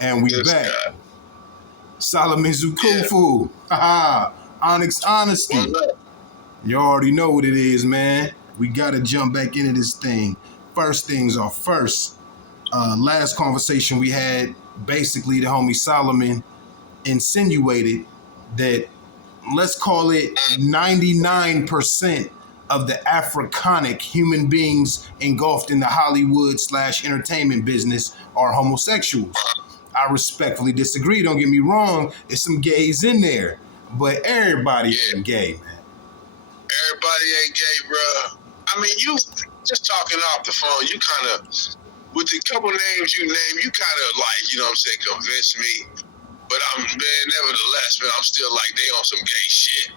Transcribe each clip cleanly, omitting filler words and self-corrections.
And we This back. guy. Solomon Zon'kufu. Haha. Onyx Honesty. One left. You already know what it is, man. We gotta jump back into this thing. First things are first. Last conversation we had, basically the homie Solomon insinuated that, let's call it 99% of the Africanic human beings engulfed in the Hollywood/entertainment business are homosexuals. I respectfully disagree. Don't get me wrong. There's some gays in there, but everybody ain't gay, man. Everybody ain't gay, bro. I mean, you just talking off the phone, you kind of, with the couple names you named, you kind of like, you know what I'm saying, convinced me. But nevertheless, man, I'm still like, they on some gay shit.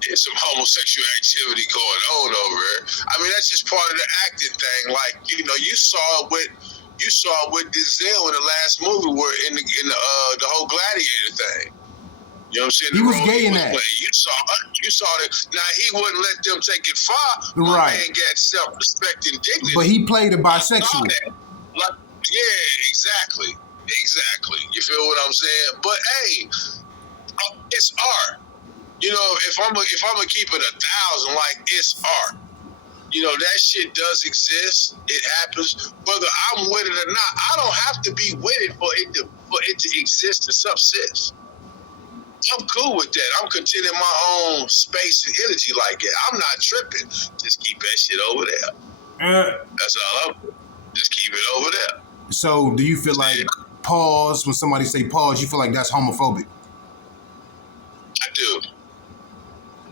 There's some homosexual activity going on over here. I mean, that's just part of the acting thing. Like, you know, you saw it with Denzel in the last movie, where in the whole Gladiator thing. You know what I'm saying? He was gay in that. You saw that. Now, he wouldn't let them take it far. Right. My man got self-respect and dignity. But he played a bisexual. Like, yeah, exactly. You feel what I'm saying? But hey, it's art. You know, if I'm gonna keep it 1,000, like, it's art. You know, that shit does exist. It happens, whether I'm with it or not. I don't have to be with it for it to exist and subsist. I'm cool with that. I'm content in my own space and energy like that. I'm not tripping. Just keep that shit over there. That's all I'm doing. Just keep it over there. So do you feel like pause, when somebody say pause, you feel like that's homophobic? I do.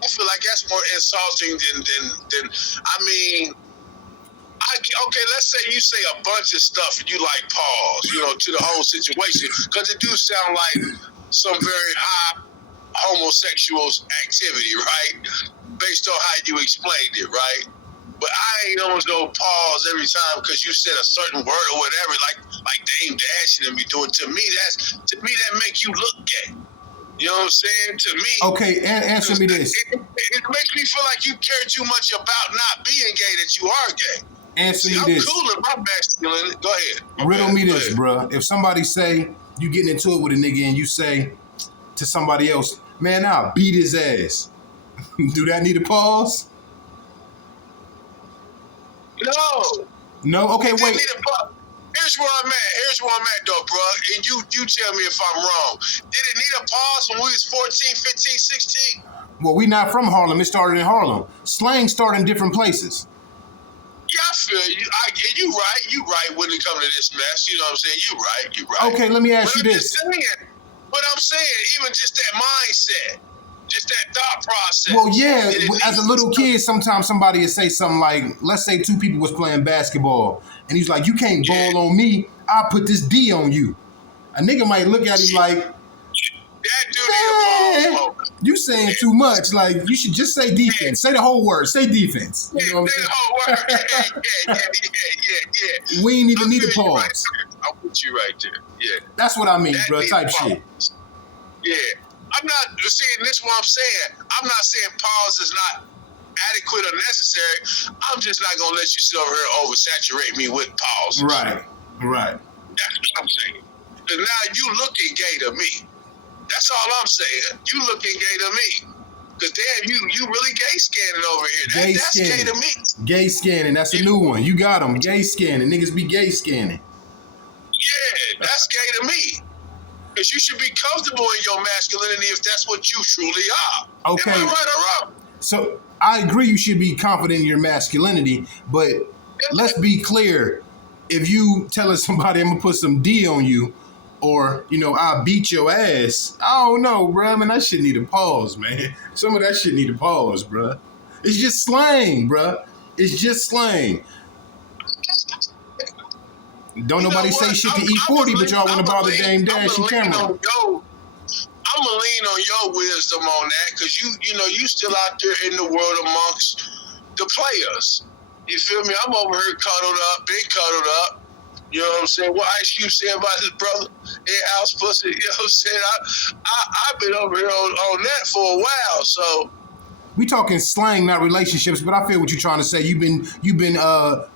I feel like that's more insulting than I mean, okay, let's say you say a bunch of stuff and you like pause, you know, to the whole situation, because it do sound like some very high homosexuals activity, right? Based on how you explained it, right? But I ain't always gonna pause every time because you said a certain word or whatever, like Dame Dash and me doing. To me, that make you look gay. You know what I'm saying? To me. Okay, answer me this. It makes me feel like you care too much about not being gay that you are gay. Answer me I'm this. cool in my masculinity. Go ahead. Riddle me this, bro. If somebody say, you getting into it with a nigga and you say to somebody else, man, I'll beat his ass. Do that need a pause? No. No? Okay, wait. Here's where I'm at, though, bro. And you tell me if I'm wrong. Did it need a pause when we was 14, 15, 16? Well, we not from Harlem. It started in Harlem. Slang started in different places. Yeah, I feel you. You right when it comes to this mess. You know what I'm saying? You right. Okay, let me ask you this. But I'm saying, even just that mindset, just that thought process. Well, yeah, as a little kid, sometimes somebody would say something like, let's say two people was playing basketball, and he's like, you can't ball on me, I'll put this D on you. A nigga might look at him like, that dude, you saying too much. Like, you should just say defense. Say the whole word. Say defense. You know what I'm saying? Yeah. We ain't even need a pause. Right. I'll put you right there. Yeah. That's what I mean, That bro. Type shit. Yeah. I'm not saying this is what I'm saying. I'm not saying pause is not adequate or necessary. I'm just not going to let you sit over here and oversaturate me with pauses. Right. That's what I'm saying. Because now you looking gay to me. That's all I'm saying. You looking gay to me. Because damn, you really gay scanning over here. That's gay to me. Gay scanning. That's a new one. You got them. Gay scanning. Niggas be gay scanning. Yeah, that's gay to me. Because you should be comfortable in your masculinity if that's what you truly are. Okay. Am I right or wrong? So I agree you should be confident in your masculinity, but let's be clear. If you telling somebody I'm going to put some D on you, or, you know, I'll beat your ass, I don't know, bro. Man, that shit need a pause, man. Some of that shit need a pause, bro. It's just slang, bro. It's just slang. Don't nobody say shit to E40, but y'all want to bother Dame Dash and Cameron. I'm gonna lean on your wisdom on that, because you still out there in the world amongst the players. You feel me? I'm over here big cuddled up. You know what I'm saying? What Ice Cube said about his brother in house pussy. You know what I'm saying? I've been over here on that for a while. So we talking slang, not relationships. But I feel what you're trying to say. You've been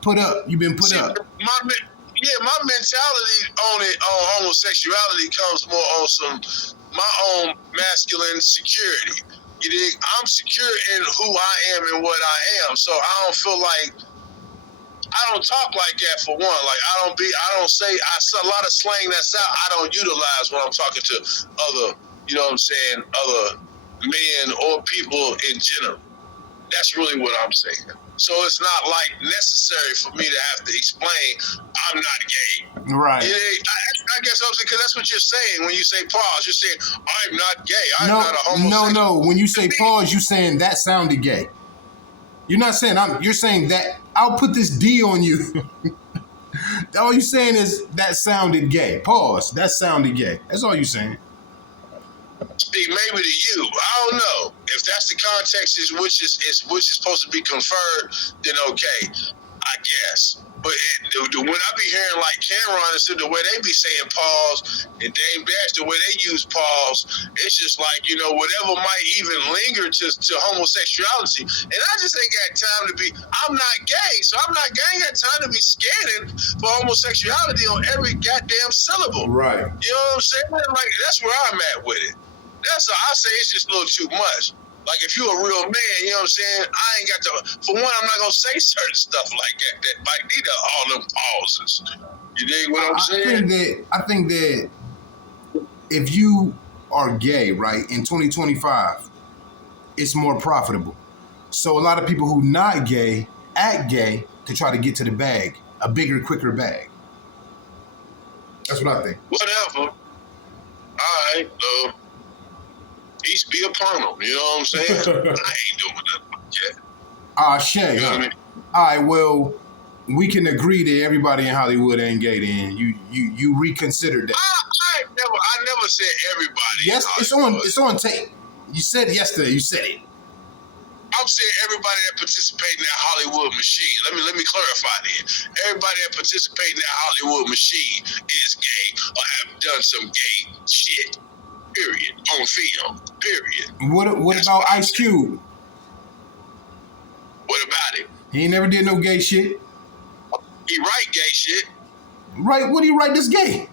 put up. You've been put up. Yeah, my mentality on homosexuality comes more on my own masculine security. You dig? I'm secure in who I am and what I am, so I don't feel like I don't talk like that for one. Like I don't say a lot of slang that's out. I don't utilize when I'm talking to other, you know what I'm saying, other men or people in general. That's really what I'm saying. So it's not like necessary for me to have to explain I'm not gay. Right. I guess I'm saying because that's what you're saying when you say pause. You're saying I'm not gay. I'm not a homosexual. No. When you say pause, you're saying that sounded gay. You're not saying you're saying that I'll put this D on you. All you're saying is that sounded gay. Pause. That sounded gay. That's all you're saying. See, maybe to you, I don't know. If that's the context which is supposed to be conferred, then okay, I guess. But when I be hearing like Cameron and the way they be saying pause and Dame Dash, the way they use pause, it's just like, whatever might even linger to homosexuality. And I just ain't got time to be, I'm not gay, so I'm not gay. I ain't got time to be scanning for homosexuality on every goddamn syllable. Right. You know what I'm saying? Like, that's where I'm at with it. That's all I say. It's just a little too much. Like, if you're a real man, you know what I'm saying? I ain't got to, for one, I'm not going to say certain stuff like that might need all them pauses. You dig what I'm saying? I think that if you are gay, right, in 2025, it's more profitable. So a lot of people who not gay act gay to try to get to the bag, a bigger, quicker bag. That's what I think. Whatever. All right. Peace be upon them. You know what I'm saying? I ain't doing nothing yet. Shay. You know what I mean? All right, well, we can agree that everybody in Hollywood ain't gay then. You reconsidered that. I never said everybody. Yes, it's on tape. You said it yesterday, you said it. I'm saying everybody that participates in that Hollywood machine. Let me clarify that. Everybody that participates in that Hollywood machine is gay or have done some gay shit. Period. On film. Period. What about Ice Cube? What about him? He ain't never did no gay shit. He write gay shit. Right? What do you write that's gay?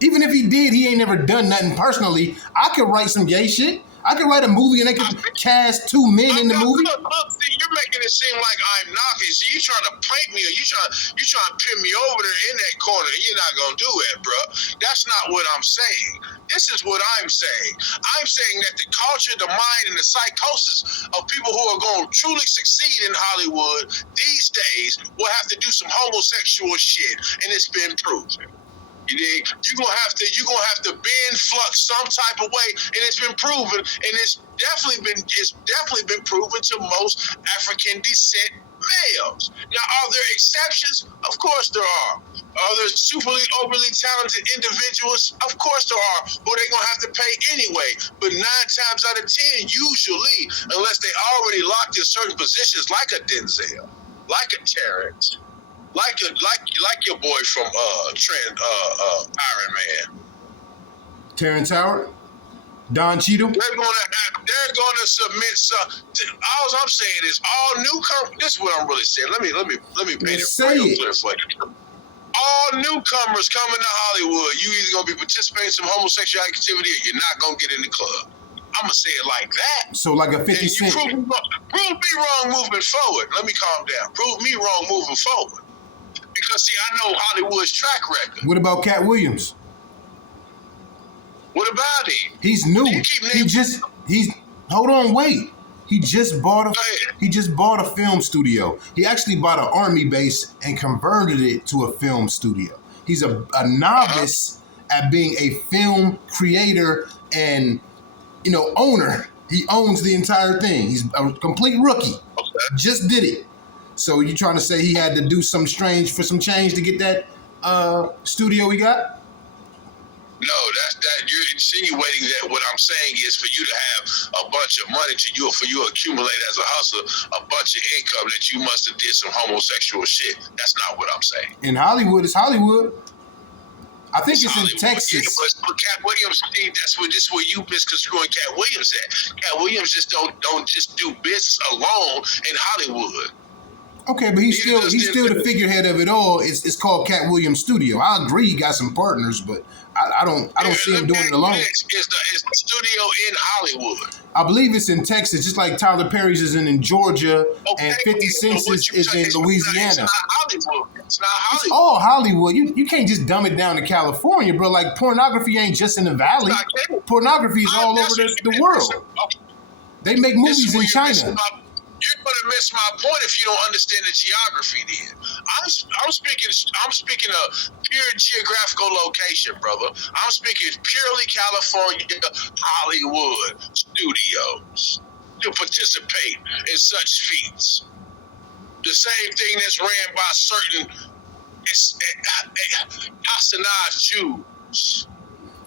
Even if he did, he ain't never done nothing personally. I could write some gay shit. I could write a movie and they could cast 2 men in the movie. Look, see, you're making it seem like I'm knocking. See, you trying to paint me or you trying to pin me over there in that corner. You're not gonna do it, bro. That's not what I'm saying. This is what I'm saying. I'm saying that the culture, the mind, and the psychosis of people who are going to truly succeed in Hollywood these days will have to do some homosexual shit, and it's been proven. You dig? You're gonna have to bend, flux some type of way, and it's been proven, and it's definitely been proven to most African descent males. Now, are there exceptions? Of course there are. Are there superly overly talented individuals? Of course there are, who they're gonna have to pay anyway. But 9 times out of 10, usually, unless they already locked in certain positions, like a Denzel, like a Terrence. Like your boy from Iron Man. Terrence Howard? Don Cheadle? They're gonna submit some. All I'm saying is all newcomers. This is what I'm really saying. Let me paint it real clear for you. All newcomers coming to Hollywood, you either gonna be participating in some homosexual activity or you're not gonna get in the club. I'm gonna say it like that. So like a 50 Cent. Prove me wrong moving forward. Let me calm down. Prove me wrong moving forward. Because, see, I know Hollywood's track record. What about Cat Williams? What about him? He's new. Hold on, wait. He just bought a film studio. He actually bought an army base and converted it to a film studio. He's a novice at being a film creator and, owner. He owns the entire thing. He's a complete rookie. Okay. Just did it. So you trying to say he had to do some change to get that studio he got? No, that you're insinuating that what I'm saying is for you to have a bunch of money for you to accumulate as a hustler, a bunch of income that you must have did some homosexual shit. That's not what I'm saying. In Hollywood, it's Hollywood. I think it's Hollywood. In Texas. Yeah, but Cat Williams, Steve, this where you misconstruing Cat Williams at. Cat Williams just don't just do business alone in Hollywood. Okay, but he's still the figurehead of it all. It's called Cat Williams Studio. I agree, he got some partners, but I don't see him doing it alone. Is the studio in Hollywood? I believe it's in Texas, just like Tyler Perry's is in Georgia, and 50 Cent's is in Louisiana. It's not Hollywood. It's not Hollywood. It's all Hollywood. You can't just dumb it down to California, bro. Like, pornography ain't just in the Valley. Pornography is all over the world. They make movies in China. You're going to miss my point if you don't understand the geography. Then I'm speaking of pure geographical location, brother. I'm speaking purely California, Hollywood studios to participate in such feats. The same thing that's ran by certain Hassanah Jews.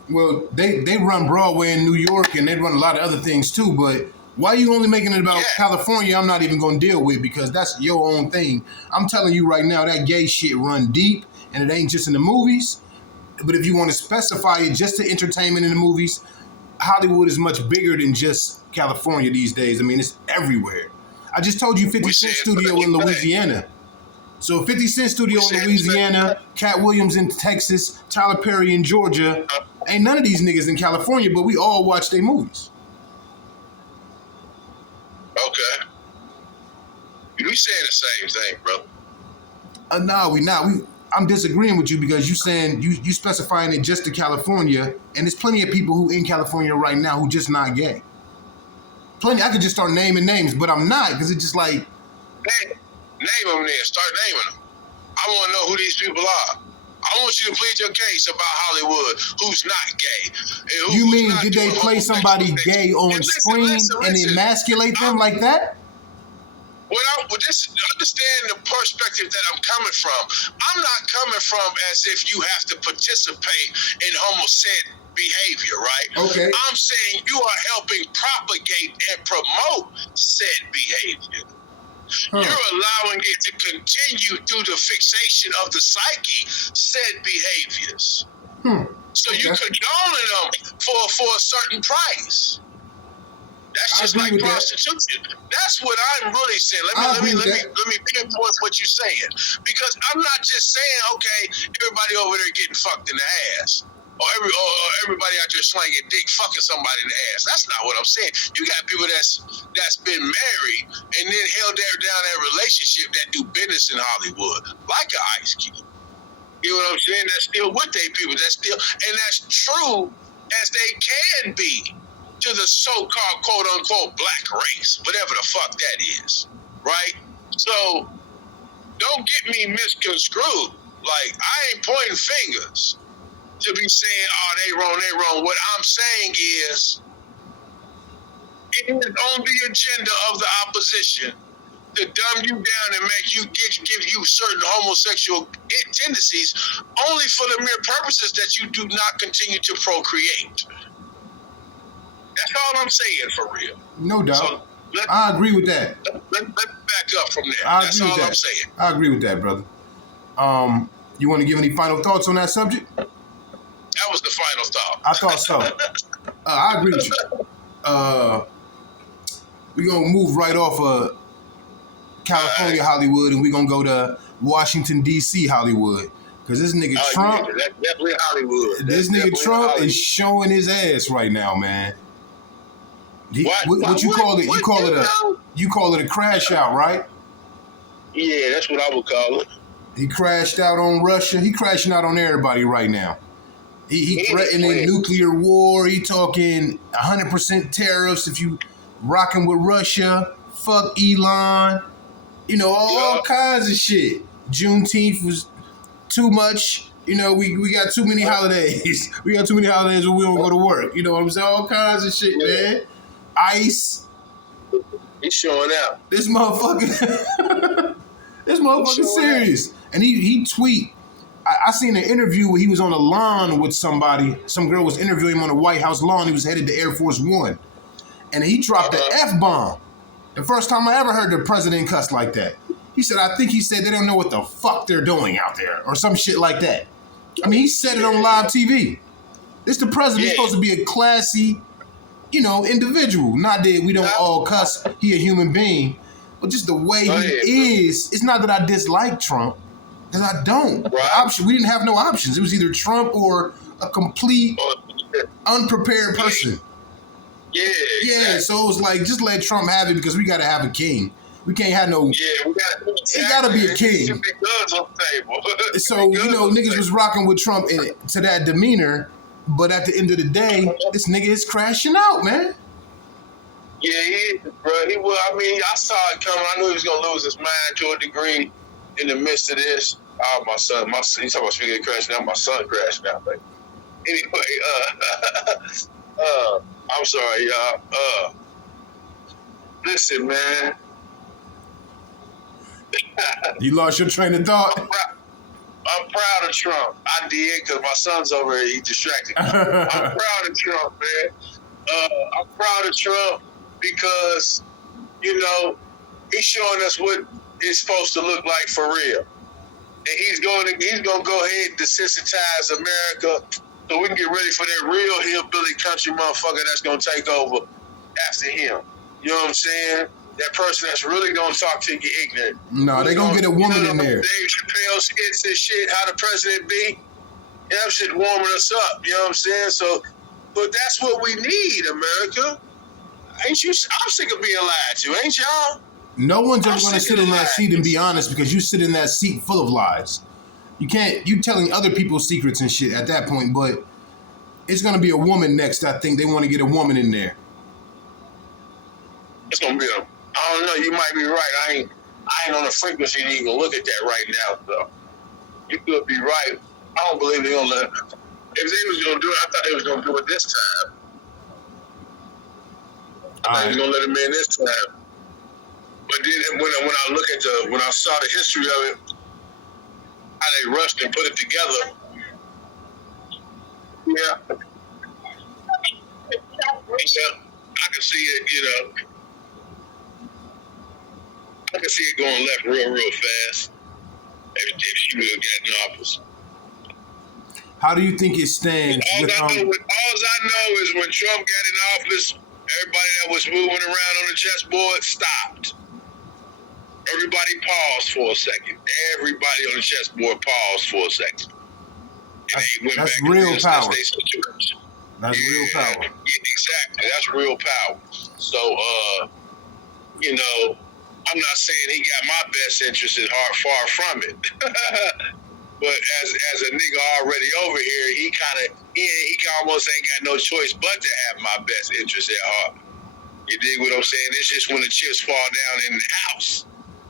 Well, they run Broadway in New York, and they run a lot of other things too, but why are you only making it about California? I'm not even going to deal with, because that's your own thing. I'm telling you right now, that gay shit run deep, and it ain't just in the movies. But if you want to specify it just to entertainment in the movies, Hollywood is much bigger than just California these days. I mean, it's everywhere. I just told you 50 Cent studio in Louisiana. So 50 Cent studio in Louisiana, Cat Williams in Texas, Tyler Perry in Georgia. Ain't none of these niggas in California, but we all watch their movies. Okay. We saying the same thing, bro. No, we not. I'm disagreeing with you, because you saying you specifying it just to California, and there's plenty of people who in California right now who just not gay. Plenty. I could just start naming names, but I'm not, because it's just like, name them then. Start naming them. I want to know who these people are. I want you to plead your case about Hollywood, who's not gay. You mean, did they play somebody gay on screen and emasculate them like that? Understand the perspective that I'm coming from. I'm not coming from as if you have to participate in homosexual behavior, right? Okay. I'm saying you are helping propagate and promote said behavior. You're allowing it to continue through the fixation of the psyche, said behaviors. So you're condoning them for a certain price. That's just like prostitution. That's what I'm really saying. Let me pinpoint what you're saying, because I'm not just saying, okay, everybody over there getting fucked in the ass, or everybody out there slanging dick, fucking somebody in the ass. That's not what I'm saying. You got people that's been married and then held down that relationship, that do business in Hollywood, like an Ice Cube. You know what I'm saying? That's still with their people. And that's true as they can be to the so-called quote-unquote black race, whatever the fuck that is, right? So don't get me misconstrued. Like, I ain't pointing fingers to be saying, oh, they wrong. What I'm saying is, it is on the agenda of the opposition to dumb you down and make you give you certain homosexual tendencies only for the mere purposes that you do not continue to procreate. That's all I'm saying, for real. No doubt. So I agree with that. Let's back up from there. That's all I'm saying. I agree with that, brother. You want to give any final thoughts on that subject? That was the final thought. I thought so. I agree with you. We're going to move right off of California Hollywood, and we're going to go to Washington, D.C. Hollywood. Because this nigga Trump... Yeah, that's definitely Hollywood. This nigga Trump is showing his ass right now, man. What you call it? You call it a crash out, right? Yeah, that's what I would call it. He crashed out on Russia. He crashing out on everybody right now. He threatening nuclear war. He talking 100% tariffs if you rocking with Russia. Fuck Elon. You know, all kinds of shit. Juneteenth was too much. You know, we got too many holidays. We got too many holidays when we don't go to work. You know what I'm saying? All kinds of shit, man. ICE. He's showing out. This motherfucker serious. And he tweet. I seen an interview where he was on a lawn with somebody. Some girl was interviewing him on the White House lawn. He was headed to Air Force One. And he dropped the F-bomb. The first time I ever heard the president cuss like that. He said, I think he said they don't know what the fuck they're doing out there. Or some shit like that. I mean, he said it on live TV. This the president. He's supposed to be a classy, individual. Not that we don't all cuss. He a human being. but just the way he is. It's not that I dislike Trump, because I don't. Right. The option, we didn't have no options. It was either Trump or a complete unprepared person. Yeah, exactly. Yeah, so it was like, just let Trump have it, because we got to have a king. We can't have no. Yeah, we got. It got to be a king. Should be guns on the table. So niggas was rocking with Trump to that demeanor, but at the end of the day, this nigga is crashing out, man. Yeah, he is, bro. He will. I mean, I saw it coming. I knew he was gonna lose his mind to a degree in the midst of this. Oh, my son. He's talking about speaking of crashing out. My son crashed out. But anyway, I'm sorry, y'all. Listen, man. You lost your train of thought. I'm proud of Trump. I did, because my son's over here. He distracted me. I'm proud of Trump, man. I'm proud of Trump because, he's showing us what it's supposed to look like for real. And he's going to go ahead and desensitize America so we can get ready for that real hillbilly country motherfucker that's going to take over after him. You know what I'm saying? That person that's really going to talk to you ignorant. No, they're going to get a woman in there. Dave Chappelle skits and shit, how the president be. That shit warming us up. You know what I'm saying? So, but that's what we need, America. Ain't you? I'm sick of being lied to, ain't y'all? No one's ever going to sit in that seat and be honest, because you sit in that seat full of lies. You telling other people's secrets and shit at that point, but it's going to be a woman next. I think they want to get a woman in there. It's going to be I don't know, you might be right. I ain't on the frequency to even look at that right now, so you could be right. I don't believe they're going to let If they was going to do it, I thought they was going to do it this time. I thought they was going to let him in this time. But then when I look at when I saw the history of it, how they rushed and put it together, yeah, I can see it, I can see it going left real fast if she would have gotten office. How do you think it stands? All I know is when Trump got in office, everybody that was moving around on the chessboard stopped. Everybody paused for a second. Everybody on the chessboard paused for a second. And they went that's back real to power. That's real power. Yeah, exactly. That's real power. So, I'm not saying he got my best interest at heart, far from it. But as a nigga already over here, he almost ain't got no choice but to have my best interest at heart. You dig what I'm saying? It's just when the chips fall down in the house,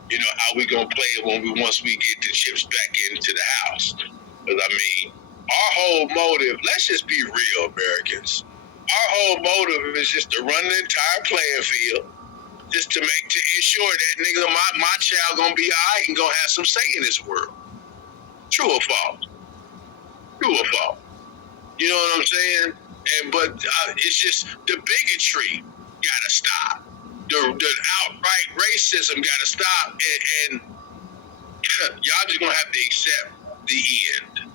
how we gonna play it once we get the chips back into the house. Because our whole motive, let's just be real, Americans. Our whole motive is just to run the entire playing field, just to ensure that nigga, my child gonna be all right and gonna have some say in this world. True or false? True or false? You know what I'm saying? But it's just the bigotry gotta stop. The outright racism gotta stop, and y'all just gonna have to accept the end.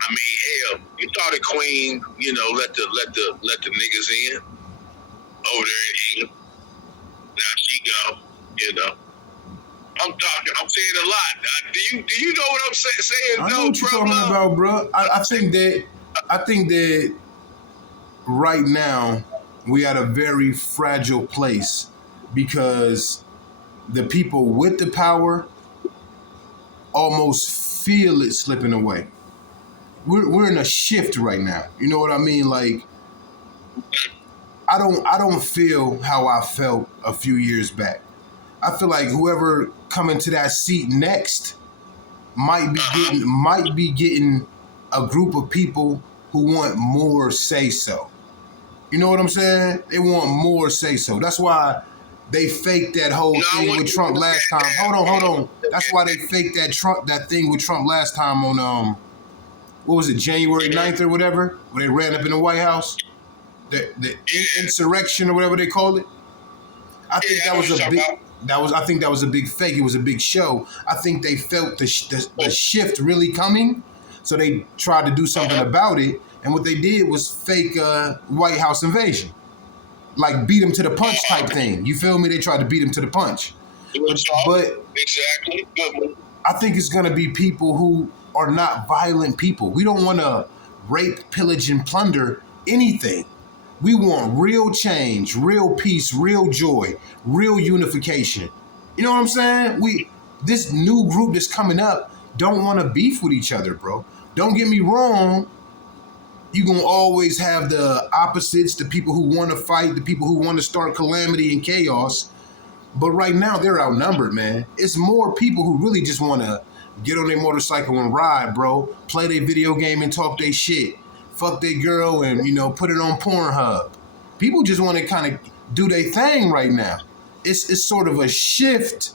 Hell, you thought the Queen, let the niggas in over there in England. Now she go, I'm saying a lot. Do you know what I'm saying? I know what you're talking about, bro. I think that right now we at a very fragile place because the people with the power almost feel it slipping away. We're in a shift right now. You know what I mean? Like, I don't feel how I felt a few years back. I feel like whoever coming to that seat next might be getting a group of people who want more say so. You know what I'm saying? They want more say so. That's why they faked that whole thing with Trump last time. Hold on. That's why they faked that thing with Trump last time on what was it, January 9th or whatever, when they ran up in the White House, the insurrection or whatever they called it. I think that was a big fake. It was a big show. I think they felt the shift really coming, so they tried to do something about it. And what they did was fake White House invasion, like beat him to the punch type thing. You feel me? They tried to beat him to the punch. But exactly. Good. I think it's going to be people who are not violent people. We don't want to rape, pillage, and plunder anything. We want real change, real peace, real joy, real unification. You know what I'm saying? This new group that's coming up don't want to beef with each other, bro. Don't get me wrong. You're going to always have the opposites, the people who want to fight, the people who want to start calamity and chaos. But right now, they're outnumbered, man. It's more people who really just want to get on their motorcycle and ride, bro. Play their video game and talk their shit. Fuck their girl and, put it on Pornhub. People just want to kind of do their thing right now. It's sort of a shift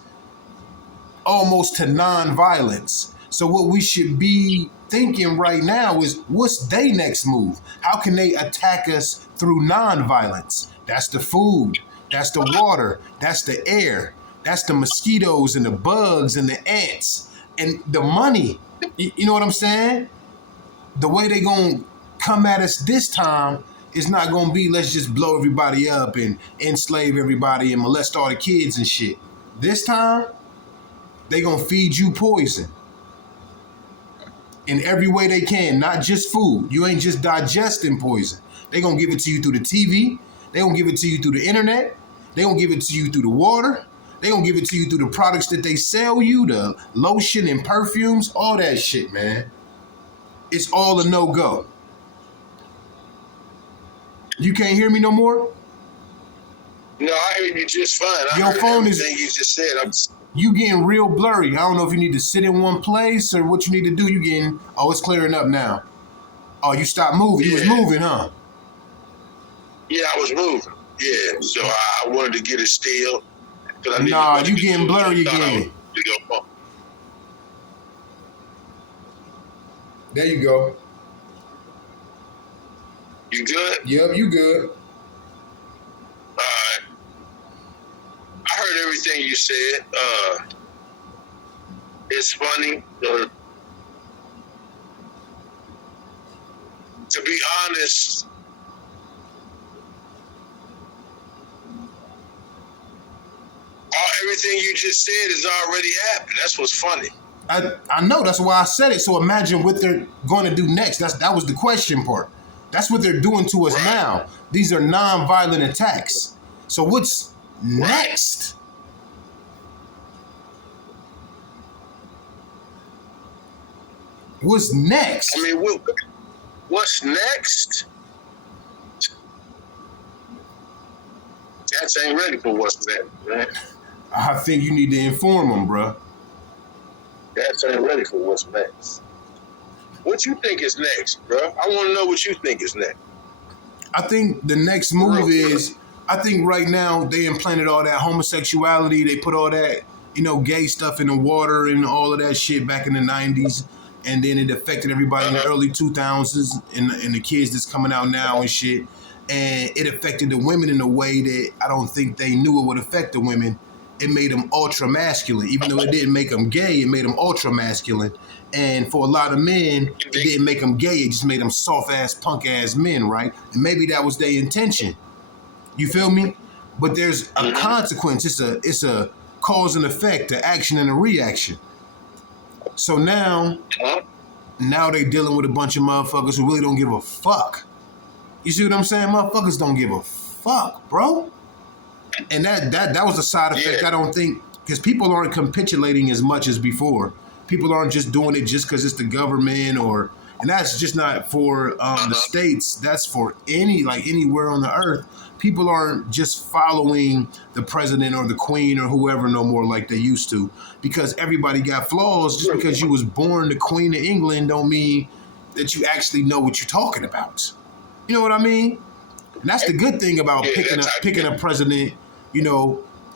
almost to non-violence. So what we should be thinking right now is, what's their next move? How can they attack us through non-violence? That's the food. That's the water. That's the air. That's the mosquitoes and the bugs and the ants and the money. You know what I'm saying? The way they gonna come at us this time is not gonna be, let's just blow everybody up and enslave everybody and molest all the kids and shit. This time, they gonna feed you poison in every way they can, not just food. You ain't just digesting poison. They gonna give it to you through the TV. They gonna give it to you through the internet. They gonna give it to you through the water. They gonna give it to you through the products that they sell you, the lotion and perfumes, all that shit, man. It's all a no-go. You can't hear me no more? No, I hear you just fine. Your phone is. You just said. You getting real blurry. I don't know if you need to sit in one place or what you need to do. You getting. Oh, it's clearing up now. Oh, you stopped moving. You was moving, huh? Yeah, I was moving. Yeah, so I wanted to get it still. Nah, you getting blurry again. There you go. You good? Yep, you good. Alright. I heard everything you said. It's funny. To be honest, everything you just said is already happened. That's what's funny. I know. That's why I said it. So imagine what they're going to do next. That was the question part. That's what they're doing to us now. These are non-violent attacks. So what's next? What's next? I mean, what's next? Cats ain't ready for what's next, man. I think you need to inform them, bro. Cats ain't ready for what's next. What you think is next, bro? I want to know what you think is next. I think the next move is, I think right now they implanted all that homosexuality. They put all that, gay stuff in the water and all of that shit back in the 90s. And then it affected everybody in the early 2000s and the kids that's coming out now and shit. And it affected the women in a way that I don't think they knew it would affect the women. It made them ultra masculine. Even though it didn't make them gay, it made them ultra masculine. And for a lot of men, it didn't make them gay. It just made them soft-ass, punk-ass men, right? And maybe that was their intention. You feel me? But there's a consequence. It's a cause and effect, an action and a reaction. So now they dealing with a bunch of motherfuckers who really don't give a fuck. You see what I'm saying? Motherfuckers don't give a fuck, bro. And that was a side effect. I don't think, because people aren't capitulating as much as before. People aren't just doing it just because it's the government and that's just not for the states. That's for anywhere on the earth. People aren't just following the president or the queen or whoever no more like they used to, because everybody got flaws. Just because you was born the Queen of England don't mean that you actually know what you're talking about. You know what I mean? And that's the good thing about picking a president,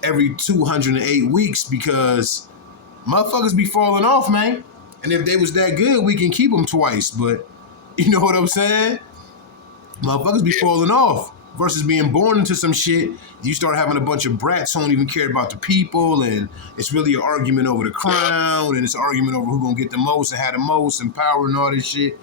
every 208 weeks, because motherfuckers be falling off, man. And if they was that good, we can keep them twice. But you know what I'm saying? Motherfuckers be falling off versus being born into some shit. You start having a bunch of brats who don't even care about the people, and it's really an argument over the crown, and it's an argument over who gonna get the most and have the most and power and all this shit.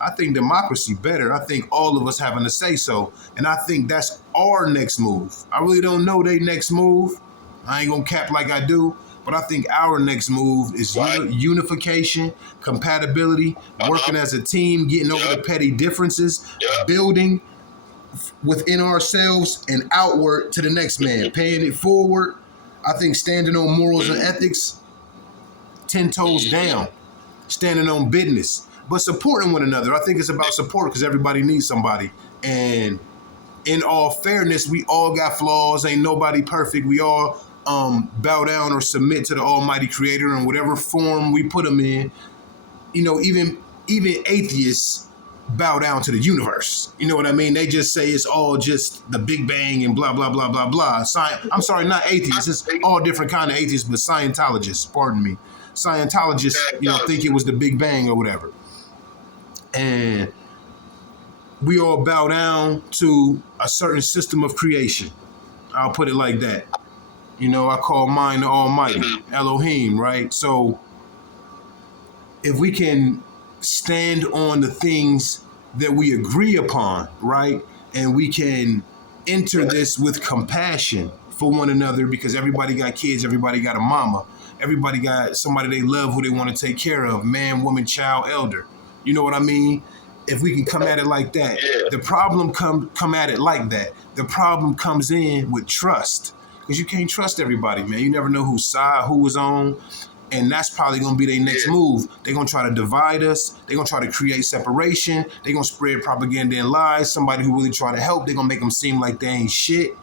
I think democracy better. I think all of us having to say so. And I think that's our next move. I really don't know their next move. I ain't gonna cap like I do, but I think our next move is Right. unification, compatibility, working as a team, getting over the petty differences, building within ourselves and outward to the next man, paying it forward. I think standing on morals and ethics, 10 toes down, standing on business, but supporting one another. I think it's about support because everybody needs somebody. And in all fairness, we all got flaws. Ain't nobody perfect. We all bow down or submit to the Almighty Creator in whatever form we put them in. You know, even atheists bow down to the universe. You know what I mean? They just say it's all just the Big Bang and blah blah blah blah blah. I'm sorry, not atheists. It's all different kind of atheists, but Scientologists. Pardon me. Scientologists, you know, think it was the Big Bang or whatever, and we all bow down to a certain system of creation. I'll put it like that. You know, I call mine the Almighty, Elohim, right? So if we can stand on the things that we agree upon, right? And we can enter this with compassion for one another because everybody got kids, everybody got a mama, everybody got somebody they love who they want to take care of, man, woman, child, elder. You know what I mean? If we can come at it like that, the problem come at it like that. The problem comes in with trust because you can't trust everybody, man. You never know whose side, who was on. And that's probably going to be their next move. They're going to try to divide us. They're going to try to create separation. They're going to spread propaganda and lies. Somebody who really try to help, they're going to make them seem like they ain't shit.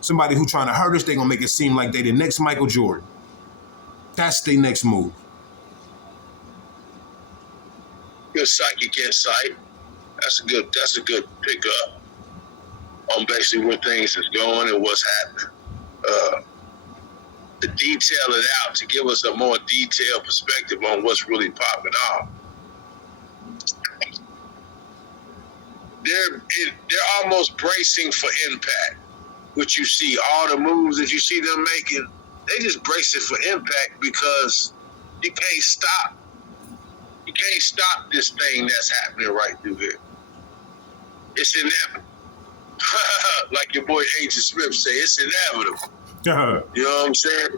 Somebody who trying to hurt us, they're going to make it seem like they the next Michael Jordan. That's their next move. Good psychic insight. That's a good pickup on basically where things is going and what's happening. To detail it out, to give us a more detailed perspective on what's really popping off. They're almost bracing for impact. What you see, all the moves that you see them making, they just brace it for impact because you can't stop. You can't stop this thing that's happening right through here. It's inevitable. Like your boy Agent Smith say, it's inevitable. You know what I'm saying?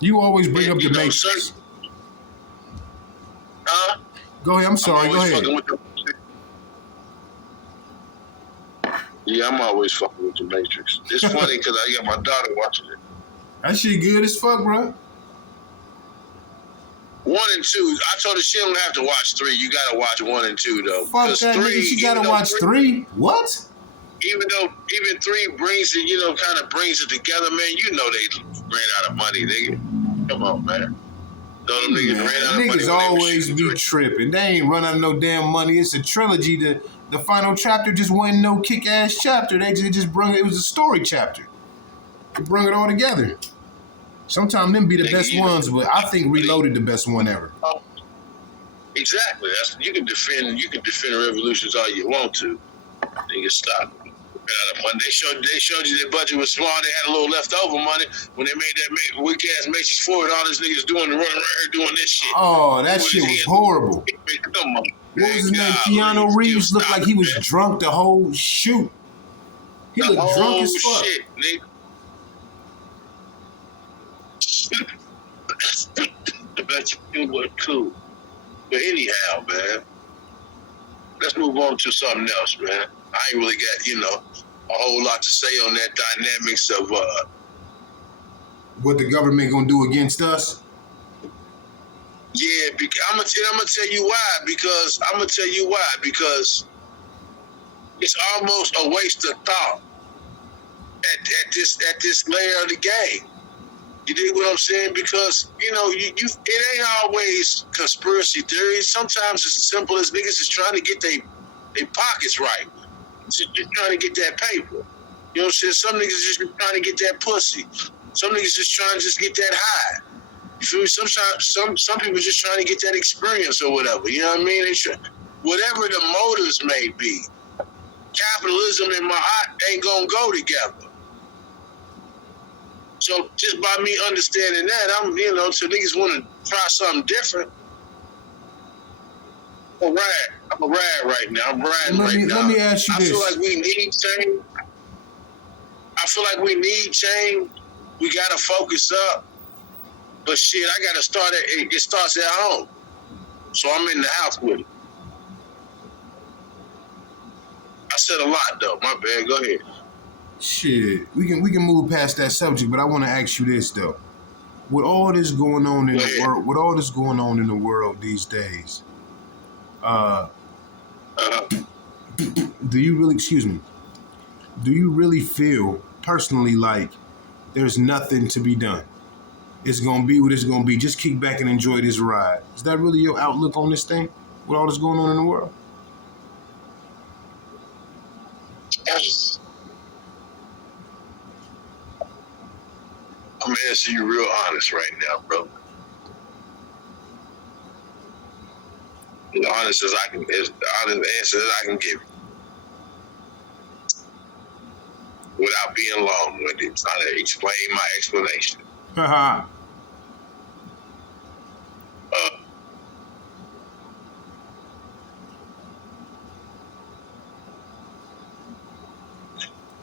You always bring up the Matrix. Go ahead. I'm sorry. Go ahead. Yeah, I'm always fucking with the Matrix. It's funny because I got my daughter watching it. That shit good as fuck, bro. 1 and 2. I told her she don't have to watch 3. You gotta watch 1 and 2 though. Fuck that, 3, nigga. She gotta watch 3. What? Even 3 brings it, kind of brings it together, man. You know they ran out of money. Come on, man. Know them niggas ran out of money. Niggas always be tripping. They ain't run out of no damn money. It's a trilogy. The final chapter just wasn't no kick-ass chapter. They just brung it was a story chapter. They brung it all together. Sometimes them be the best ones, but I think Reloaded the best one ever. Exactly. You can defend revolutions all you want to. Niggas stop. Money. They showed you their budget was small. They had a little leftover money when they made that weak ass Matrix 4 and all these niggas running around here doing this shit. Oh, that shit was horrible. Come on. What was his name? Keanu Reeves looked like he was drunk the whole shoot. He looked drunk as fuck. Shit, nigga. But you were cool. But anyhow, man, let's move on to something else, man. I ain't really got, a whole lot to say on that dynamics of what the government gonna do against us. Yeah, I'm gonna tell you why. Because it's almost a waste of thought at this layer of the game. You dig what I'm saying? Because it ain't always conspiracy theories. Sometimes it's as simple as niggas is trying to get their pockets right. Just trying to get that paper. You know what I'm saying? Some niggas just trying to get that pussy. Some niggas just trying to get that high. You feel me? Sometimes some people just trying to get that experience or whatever. You know what I mean? Whatever the motives may be, capitalism and my art ain't gonna go together. So just by me understanding that, so niggas want to try something different. I'm a ride right now. I'm riding right now. Let me ask you this. I feel like we need change. I feel like we need change. We gotta focus up. But shit, I gotta start it starts at home. So I'm in the house with it. I said a lot though. My bad. Go ahead. Shit, we can move past that subject, but I want to ask you this though: with all this going on in the world, these days, do you really? Excuse me. Do you really feel personally like there's nothing to be done? It's gonna be what it's gonna be. Just kick back and enjoy this ride. Is that really your outlook on this thing? With all this going on in the world? I'm gonna answer you real honest right now, bro. As honest as I can, as the honest answer that I can give you. Without being long-winded, trying to explain my explanation. Haha.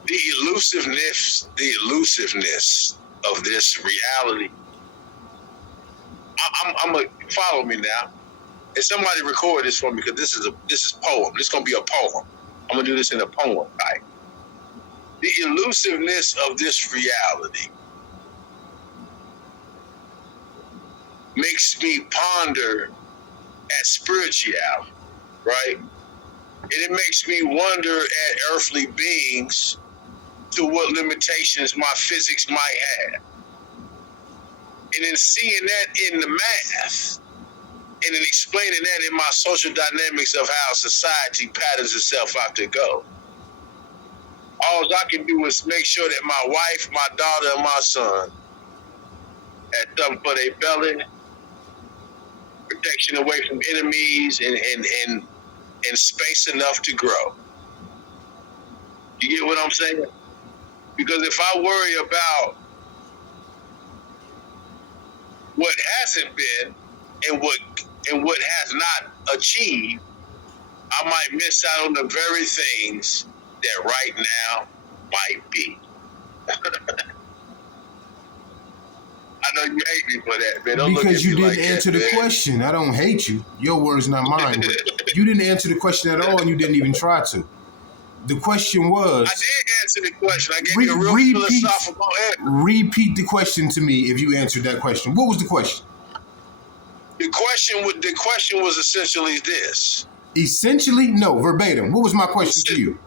The elusiveness of this reality. I'm gonna follow me now. And somebody record this for me because this is poem. This is gonna be a poem. I'm gonna do this in a poem type. The elusiveness of this reality makes me ponder at spirituality, right? And it makes me wonder at earthly beings to what limitations my physics might have. And then seeing that in the math, and then explaining that in my social dynamics of how society patterns itself out to go. All I can do is make sure that my wife, my daughter, and my son had something for their belly, protection away from enemies, and space enough to grow. You get what I'm saying? Because if I worry about what hasn't been and what has not achieved, I might miss out on the very things that right now might be. I know you hate me for that, man. Don't because you didn't like answer the question. I don't hate you. Your words, not mine. But you didn't answer the question at all, and you didn't even try to. The question was... I did answer the question. I gave you a real philosophical answer. Repeat the question to me if you answered that question. What was the question? The question was essentially this. Essentially? No, verbatim. What was my question to you?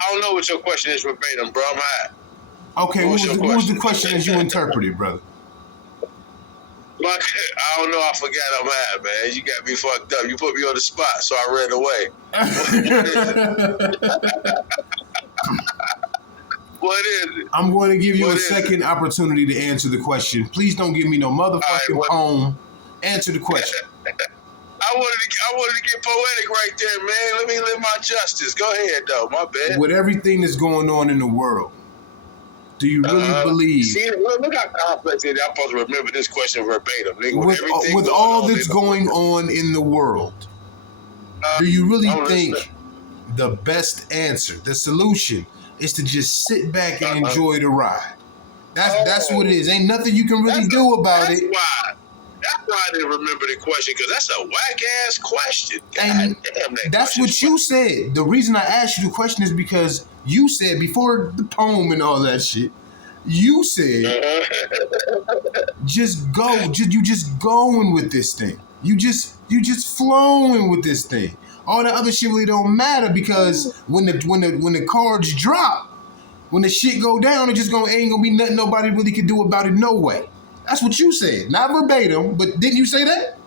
I don't know what your question is verbatim, bro. I'm high. Okay, what was the question as you interpreted, brother? Look, I don't know. I forgot I'm high, man. You got me fucked up. You put me on the spot, so I ran away. What is it? I'm going to give you a second opportunity to answer the question. Please don't give me no motherfucking poem. Answer the question. I wanted to get poetic right there, man. Let me live my justice. Go ahead, though. My bad. With everything that's going on in the world, do you really believe? See, look how complex it is. I'm supposed to remember this question verbatim, nigga. With all that's going on in the world, do you really think the best answer, the solution, is to just sit back and enjoy the ride? That's what it is. Ain't nothing you can really do about it. That's why I didn't remember the question, because that's a whack-ass question. And that's what you said. The reason I asked you the question is because you said, before the poem and all that shit, you said, just go. You just going with this thing. You just flowing with this thing. All the other shit really don't matter, because when the cards drop, when the shit go down, ain't gonna be nothing nobody really can do about it. No way. That's what you said. Not verbatim, but didn't you say that?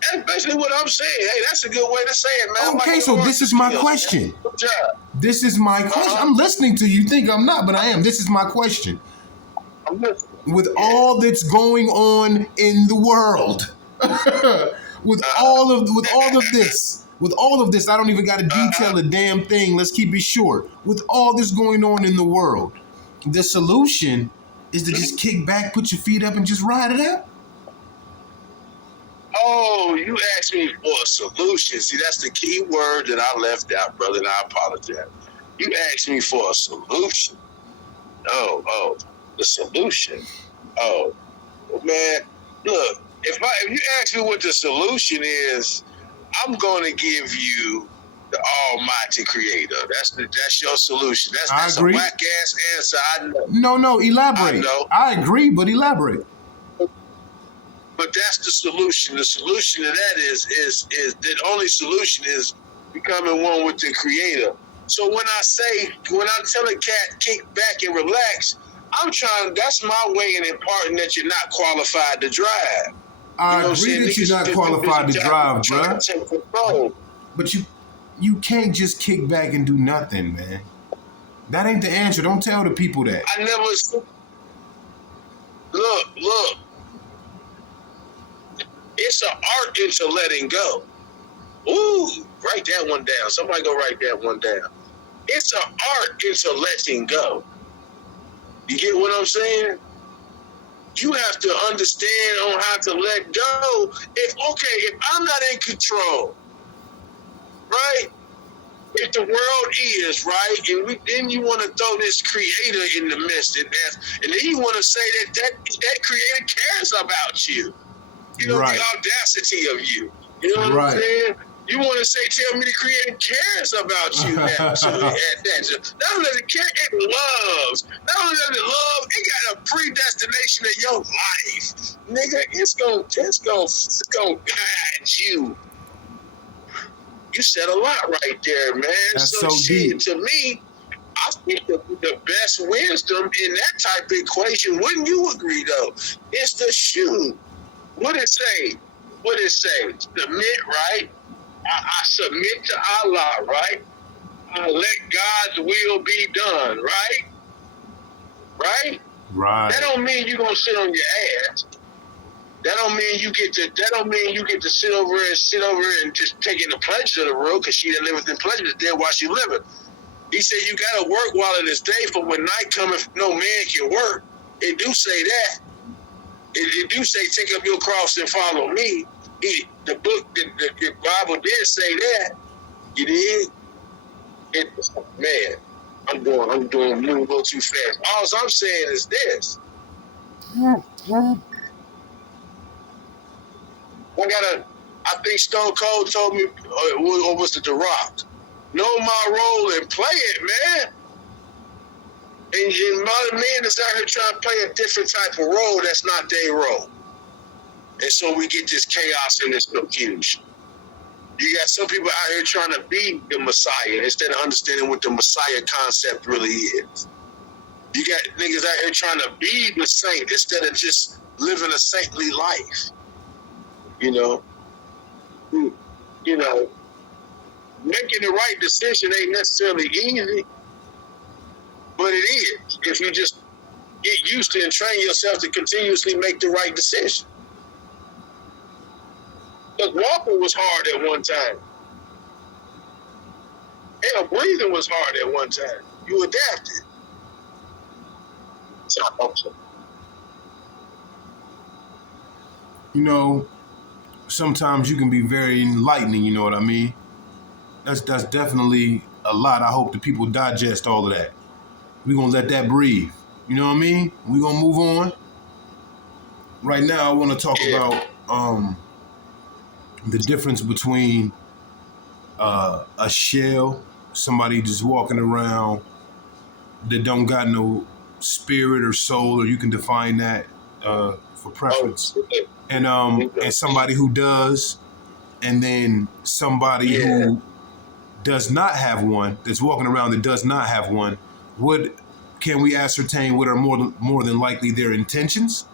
That's basically what I'm saying. Hey, that's a good way to say it, man. Okay, so this is my question. Good job. This is my question. I'm listening to you. Think I'm not, but I am. This is my question. I'm listening. With all that's going on in the world, with all of this, I don't even got to detail a damn thing. Let's keep it short. With all this going on in the world, the solution is to just kick back, put your feet up, and just ride it out. Oh, you asked me for a solution. See, that's the key word that I left out, brother, and I apologize. You asked me for a solution. Oh, the solution. Oh, man, look, if you ask me what the solution is, I'm going to give you the Almighty Creator. That's your solution. I That's a agree. whack ass answer. I know. No, elaborate. I know. I agree, but elaborate. But that's the solution. The solution to that is the only solution is becoming one with the Creator. So when I tell a cat kick back and relax, that's my way in imparting that you're not qualified to drive. I agree that you're not qualified to drive, bruh. But you can't just kick back and do nothing, man. That ain't the answer. Don't tell the people that. I never. Look. It's an art into letting go. Ooh, write that one down. Somebody go write that one down. It's an art into letting go. You get what I'm saying? You have to understand on how to let go. If I'm not in control, right? If the world is, right, and then you want to throw this creator in the midst of that, and then you want to say that creator cares about you. You know, right. The audacity of you. You know what I'm saying? You want to say, tell me the creator cares about you now. So not only does it care, it loves. Not only does it love, it got a predestination of your life. Nigga, it's gonna guide you. You said a lot right there, man. That's so deep. To me, I think the best wisdom in that type of equation, wouldn't you agree though? It's the shoe. What it say? Submit, right? I submit to Allah, right? I let God's will be done, right? Right? Right. That don't mean you're gonna sit on your ass. That don't mean you get to sit over and just take in the pleasures of the world, because she that liveth in pleasure is dead while she liveth. He said you gotta work while it is day, for when night cometh, no man can work. It do say that. It do say, take up your cross and follow me. The Bible did say that. You did? Man, I'm moving a little too fast. All I'm saying is this. I think Stone Cold told me, or was it The Rock? Know my role and play it, man. And modern men is out here trying to play a different type of role that's not their role. And so we get this chaos and this confusion. You got some people out here trying to be the Messiah instead of understanding what the Messiah concept really is. You got niggas out here trying to be the saint instead of just living a saintly life. You know, making the right decision ain't necessarily easy, but it is if you just get used to and train yourself to continuously make the right decision. Because walking was hard at one time. Hell, breathing was hard at one time. You adapted. So I hope so. You know, sometimes you can be very enlightening, you know what I mean? That's definitely a lot. I hope the people digest all of that. We're going to let that breathe. You know what I mean? We're going to move on. Right now, I want to talk about the difference between a shell, somebody just walking around that don't got no spirit or soul, or you can define that for preference, and somebody who does, and then somebody who does not have one, that's walking around that does not have one. Can we ascertain what are more than likely their intentions?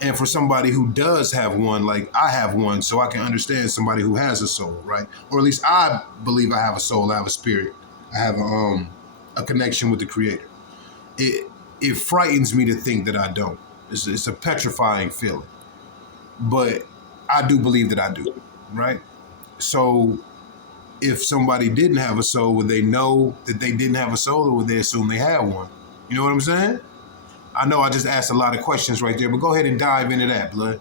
And for somebody who does have one, like I have one, so I can understand somebody who has a soul, right? Or at least I believe I have a soul, I have a spirit, I have a connection with the Creator. It frightens me to think that I don't. It's a petrifying feeling. But I do believe that I do, right? So if somebody didn't have a soul, would they know that they didn't have a soul, or would they assume they had one? You know what I'm saying? I know I just asked a lot of questions right there, but go ahead and dive into that, Blood.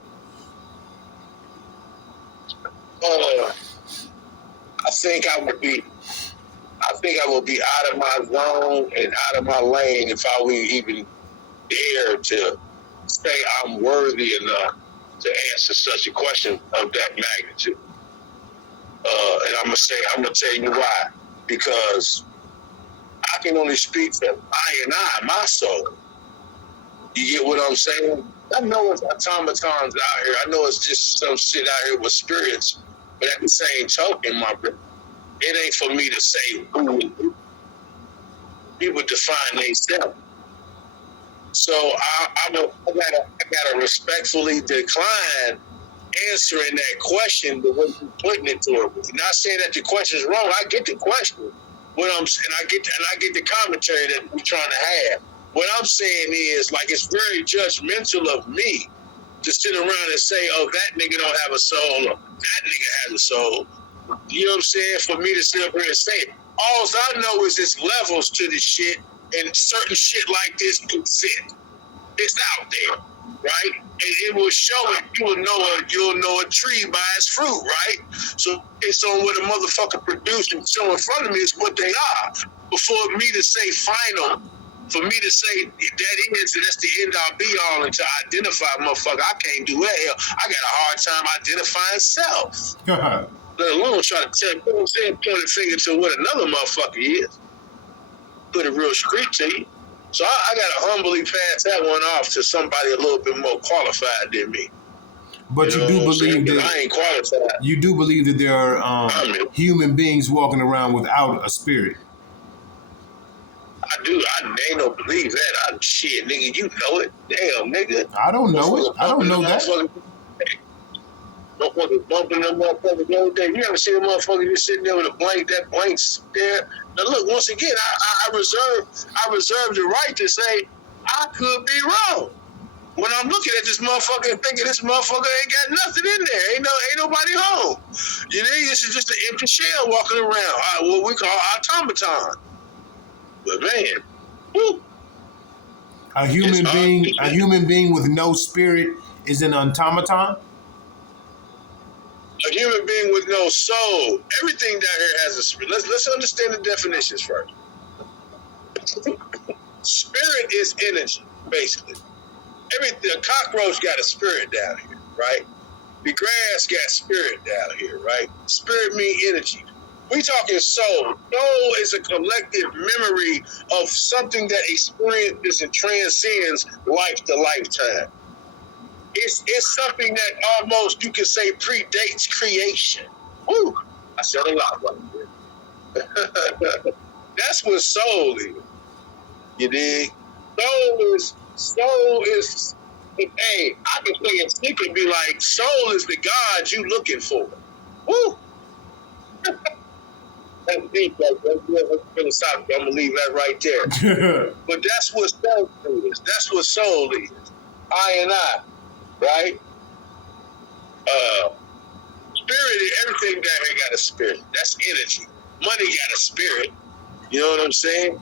I think I I think I would be out of my zone and out of my lane if I would even dare to say I'm worthy enough to answer such a question of that magnitude. And I'm gonna tell you why. Because I can only speak for I, my soul. You get what I'm saying? I know it's automatons out here. I know it's just some shit out here with spirits. But at the same token, my brother, it ain't for me to say who people define themselves. So I gotta respectfully decline answering that question the way you putting it to her. Not saying that the question is wrong. I get the question. I get the commentary that we're trying to have. What I'm saying is, like, it's very judgmental of me to sit around and say, "Oh, that nigga don't have a soul," or "That nigga has a soul." You know what I'm saying? For me to sit up here and say it. All I know is there's levels to this shit, and certain shit like this exists. It's out there, right? And it will show it. You'll know a tree by its fruit, right? So it's on what a motherfucker produced and show in front of me is what they are. Before me to say final, for me to say that is, and that's the end all be all, and to identify, motherfucker, I can't do that. Hell, I got a hard time identifying self. Let alone try to tell you, what I'm saying, point a finger to what another motherfucker is. Put a real street to you. So I got to humbly pass that one off to somebody a little bit more qualified than me. But you do believe that I ain't qualified. You do believe that there are human beings walking around without a spirit. I do. I ain't no believe that. Shit, nigga, you know it. Damn, nigga. I don't know it. I don't know that. Motherfuckers bumping them motherfuckers the other day. You ever see a motherfucker just sitting there with a blank there? Now look, once again, I reserve the right to say I could be wrong. When I'm looking at this motherfucker and thinking this motherfucker ain't got nothing in there, ain't nobody home. You know, this is just an empty shell walking around. What we call automaton. But man, whew, a human being with no spirit is an automaton. A human being with no soul. Everything down here has a spirit. Let's understand the definitions first. Spirit is energy, basically. A cockroach got a spirit down here, right? The grass got spirit down here, right? Spirit means energy. We talking soul. Soul is a collective memory of something that experiences and transcends life to lifetime. It's something that almost, you can say, predates creation. Woo! I said a lot right there. That's what soul is. You dig? Soul is, hey, I can play it sick and be like, soul is the God you looking for. Woo! That's deep, that's philosophical. I'm gonna leave that right there. But that's what soul is. That's what soul is. I and I, right? Spirit, everything down here got a spirit. That's energy. Money got a spirit. You know what I'm saying?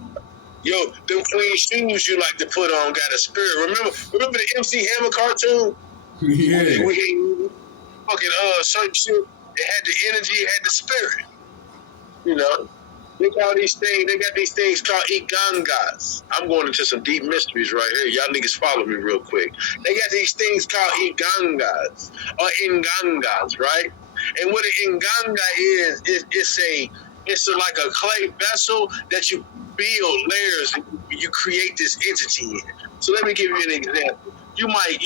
Yo, them clean shoes you like to put on got a spirit. Remember the MC Hammer cartoon? Yeah. We fucking certain shit. It had the energy, it had the spirit. You know, they got these things called igangas. I'm going into some deep mysteries right here. Y'all niggas follow me real quick. They got these things called igangas or ingangas, right? And what an inganga it's like a clay vessel that you build layers and you create this entity in. So let me give you an example. You might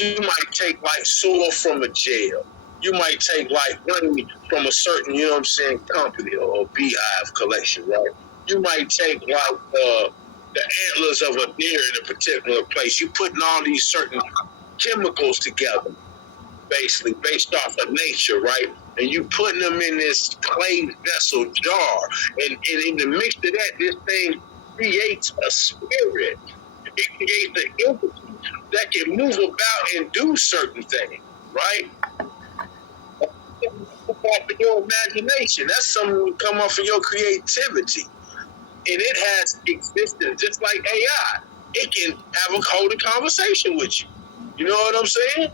take like soil from a jail. You might take like money from a certain, you know what I'm saying, company or beehive collection, right? You might take like the antlers of a deer in a particular place. You putting all these certain chemicals together, basically based off of nature, right? And you putting them in this clay vessel jar, and in the mix of that, this thing creates a spirit. It creates an entity that can move about and do certain things, right? Off of your imagination. That's something that come off of your creativity. And it has existence, just like AI. It can hold a conversation with you. You know what I'm saying?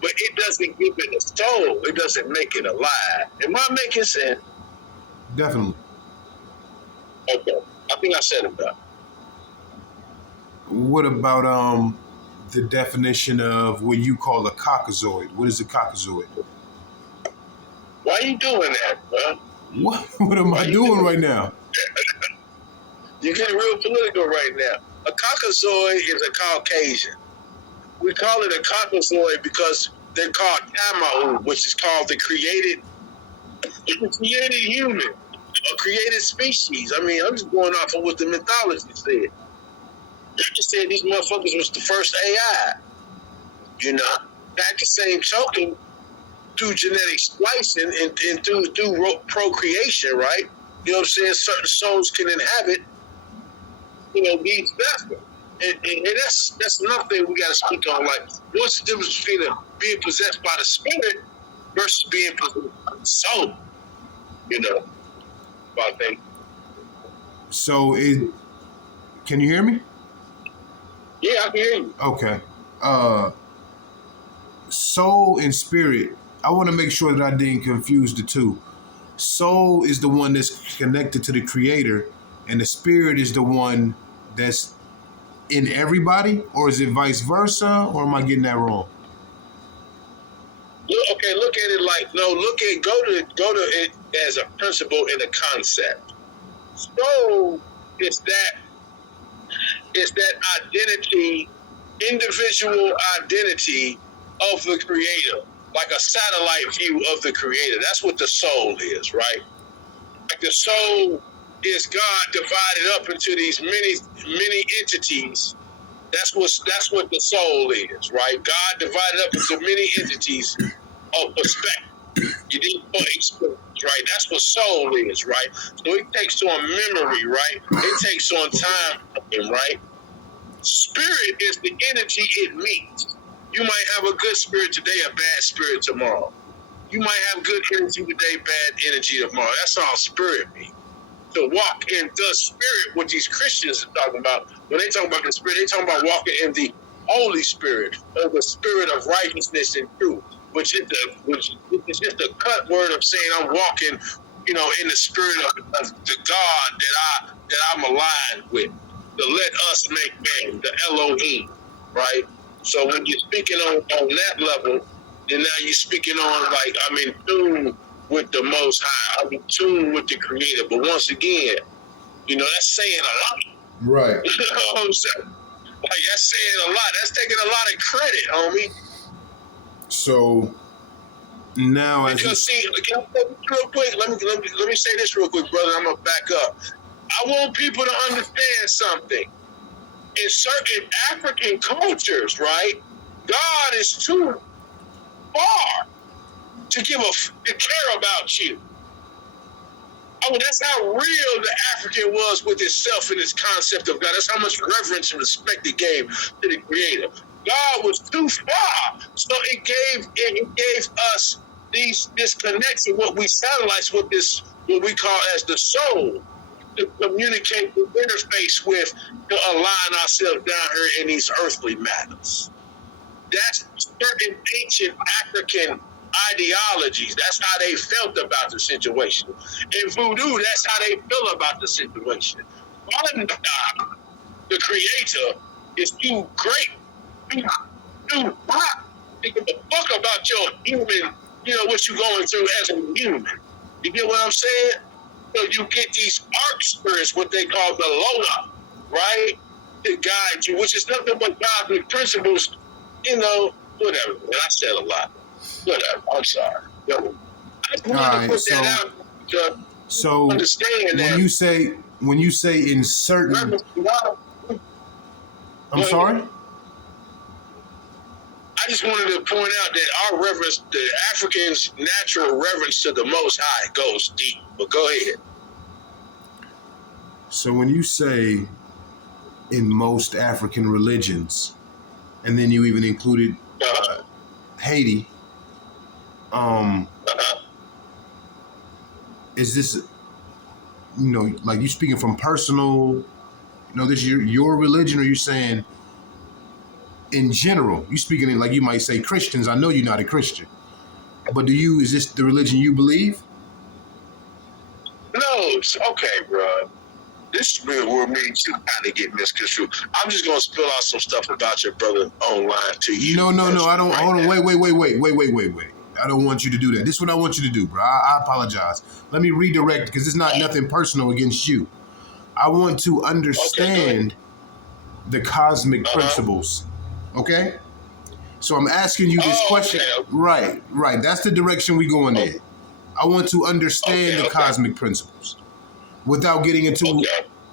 But it doesn't give it a soul. It doesn't make it alive. Am I making sense? Definitely. think I said about. What about the definition of what you call a caucasoid? What is a caucasoid? Why are you doing that, bro? What am I doing right now? You're getting real political right now. A caucasoid is a Caucasian. We call it a caucasoid because they're called Tamahu, which is called the created human, a created species. I mean, I'm just going off of what the mythology said. They just said these motherfuckers was the first AI. You know, back the same token, through genetic splicing and through procreation, right? You know what I'm saying? Certain souls can inhabit, these vessels. And that's another thing we got to speak on. Like, what's the difference between being possessed by the spirit versus being possessed by the soul? I think. So, can you hear me? Yeah, I can hear you. Okay. Soul and spirit. I want to make sure that I didn't confuse the two. Soul is the one that's connected to the creator, and the spirit is the one that's in everybody, or is it vice versa, or am I getting that wrong? Okay, look at it like go to it as a principle and a concept. Soul is that identity, individual identity of the creator, like a satellite view of the creator. That's what the soul is, right? Like the soul is God divided up into these many entities. That's what the soul is, right? God divided up into many entities of perspective. You didn't put experience, right? That's what soul is, right? So it takes on memory, right? It takes on time, right? Spirit is the energy it meets. You might have a good spirit today, a bad spirit tomorrow. You might have good energy today, bad energy tomorrow. That's all spirit means. To walk in the spirit, what these Christians are talking about. When they talk about the spirit, they talking about walking in the Holy Spirit, or the spirit of righteousness and truth, which is just a cut word of saying I'm walking, in the spirit of the God that I'm aligned with. The let us make man, the Elohim, right? So when you're speaking on that level, then now you're speaking on, like, I'm in tune with the Most High. I'm in tune with the Creator. But once again, that's saying a lot. Right. You know what I'm saying? Like, that's saying a lot. That's taking a lot of credit, homie. So now, because see, real quick, let me say this real quick, brother. I'm gonna back up. I want people to understand something. In certain African cultures, right, God is too far to care about you. I mean, that's how real the African was with itself and its concept of God. That's how much reverence and respect it gave to the Creator. God was too far, so it gave us this connection, what we satellites with this, what we call as the soul, to communicate, to interface with, to align ourselves down here in these earthly matters. That's certain ancient African ideologies. That's how they felt about the situation. In voodoo, that's how they feel about the situation. The Creator, is too great, too hot to give a fuck about your human, what you're going through as a human. You get what I'm saying? So you get these arc spirits, what they call the Lola, right? To guide you, which is nothing but godly principles, whatever. And I said a lot. Whatever. I'm sorry. I just wanted to put that out to understand when that. When you say in certain, I'm sorry? I just wanted to point out that our reverence, the Africans' natural reverence to the Most High goes deep. But go ahead. So when you say in most African religions, and then you even included Haiti, is this, like you speaking from personal, this is your religion, or you saying in general? You speaking in, like you might say Christians. I know you're not a Christian, but is this the religion you believe? No, okay, bro. this is where me and you kind of get misconstrued. I'm just gonna spill out some stuff about your brother online to you. No. I don't. Hold on. Wait. I don't want you to do that. This is what I want you to do, bro. I apologize. Let me redirect because it's not nothing personal against you. I want to understand the cosmic principles. Okay? So I'm asking you this question. Okay. Right. That's the direction we going in. I want to understand the cosmic principles without getting into